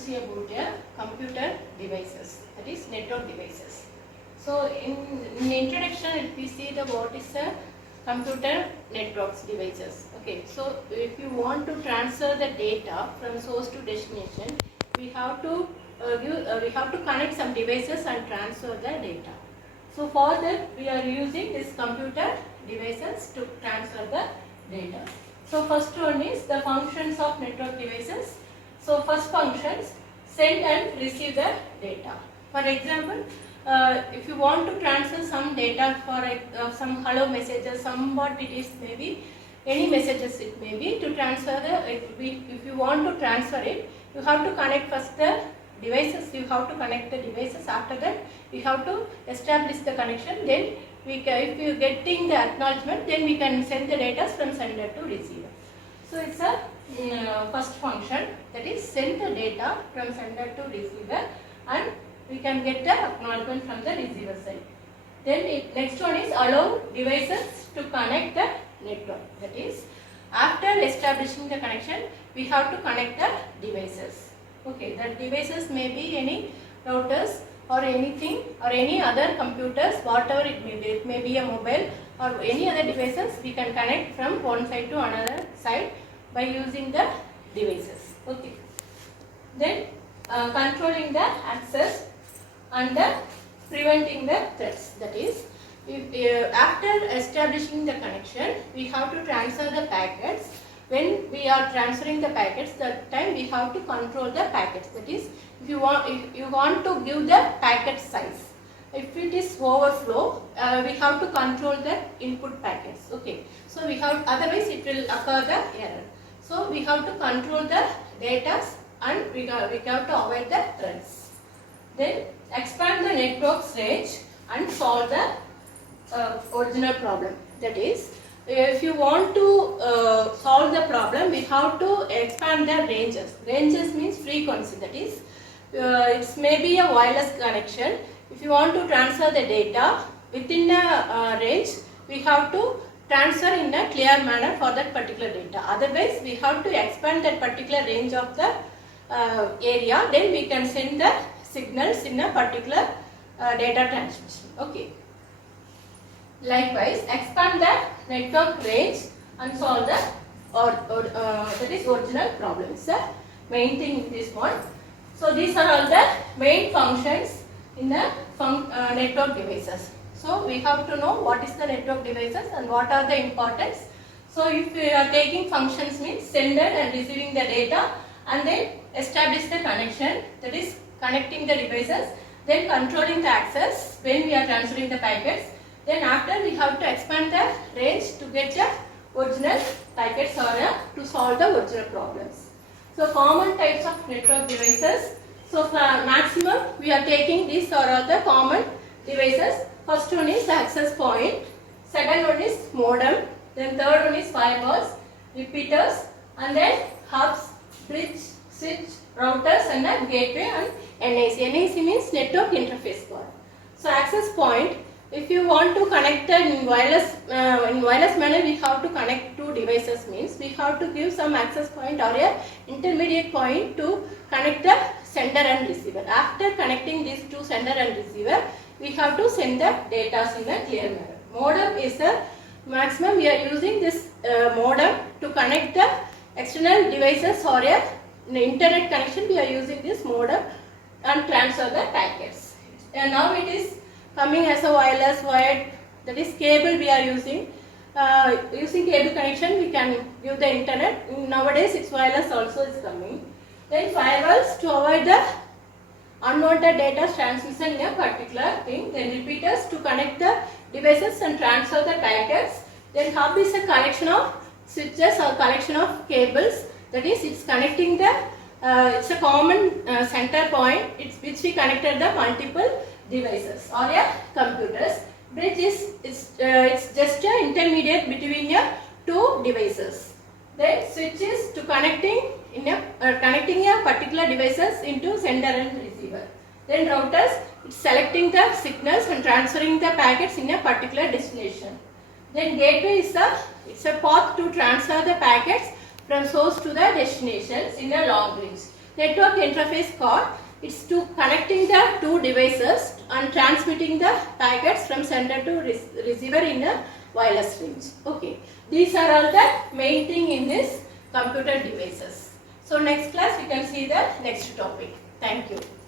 see about computer devices, that is network devices. So in introduction, if we see the what is a computer networks devices. Okay, so if you want to transfer the data from source to destination, we have to connect some devices and transfer the data. So for that we are using this computer devices to transfer the data. So first one is the functions of network devices. So first functions, send and receive the data. For example, if you want to transfer some data for some hello messages, somewhat it is maybe any messages it may be, to transfer if you want to transfer it, you have to connect first the devices, you have to connect the devices. After that you have to establish the connection, then if you getting the acknowledgement, then we can send the data from sender to receiver. So it's a first function, that is send the data from sender to receiver, and we can get the acknowledgement from the receiver side. Then next one is allow devices to connect the network. That is, after establishing the connection, we have to connect the devices. Okay, the devices may be any routers or anything or any other computers, whatever it may be. It may be a mobile or any other devices. We can connect from one side to another side by using the devices. Okay. Then controlling the access and preventing the threats. That is, after establishing the connection, we have to transfer the packets. When we are transferring the packets, that time we have to control the packets. That is, if you want to give the packet size. If it is overflow, we have to control the input packets. Okay, so otherwise it will occur the error. So we have to control the data and we have to avoid the threats. Then expand the network's range and solve the original problem. That is, if you want to solve the problem, we have to expand the ranges. Ranges means frequency. That is, it may be a wireless connection. If you want to transfer the data within a range, we have to transfer in a clear manner for that particular data. Otherwise, we have to expand that particular range of the area. Then we can send the signals in a particular data transmission. Okay. Likewise, expand the network range and solve the that is original problem. It's the main thing in this one. So these are all the main functions in the network devices. So we have to know what is the network devices and what are the importance. So if we are taking functions means sender and receiving the data, and then establish the connection, that is connecting the devices, then controlling the access when we are transferring the packets. Then after we have to expand the range to get the original packets or to solve the original problems. So common types of network devices. So for maximum we are taking these are all the common devices. First one is access point, second one is modem, then third one is firewalls, repeaters, and then hubs, bridge, switch, routers, and then gateway and NAC. NAC means network interface card. So access point, if you want to connect in wireless manner, we have to connect two devices means we have to give some access point or a intermediate point to connect the sender and receiver. After connecting these two sender and receiver, we have to send the data in a clear manner. Modem is a maximum. We are using this modem to connect the external devices or a internet connection. We are using this modem and transfer the packets. And now it is coming as a wireless wired, that is cable we are using. Using cable connection we can give the internet. Nowadays it's wireless also is coming. Then firewalls to avoid the unwanted data transmission in a particular thing. Then repeaters to connect the devices and transfer the packets. Then hub is a collection of switches or collection of cables. That is, it's connecting the it's a common center point which we connected the multiple devices or computers. Bridge is it's just an intermediate between two devices. Then switch is to connecting a particular devices into sender and receiver. Then routers, it's selecting the signals and transferring the packets in a particular destination. Then gateway is a path to transfer the packets from source to the destinations in a long range. network interface card. It's to connecting the two devices and transmitting the packets from sender to receiver in a wireless range. Okay, these are all the main thing in this computer devices. So next class we can see the next topic. Thank you.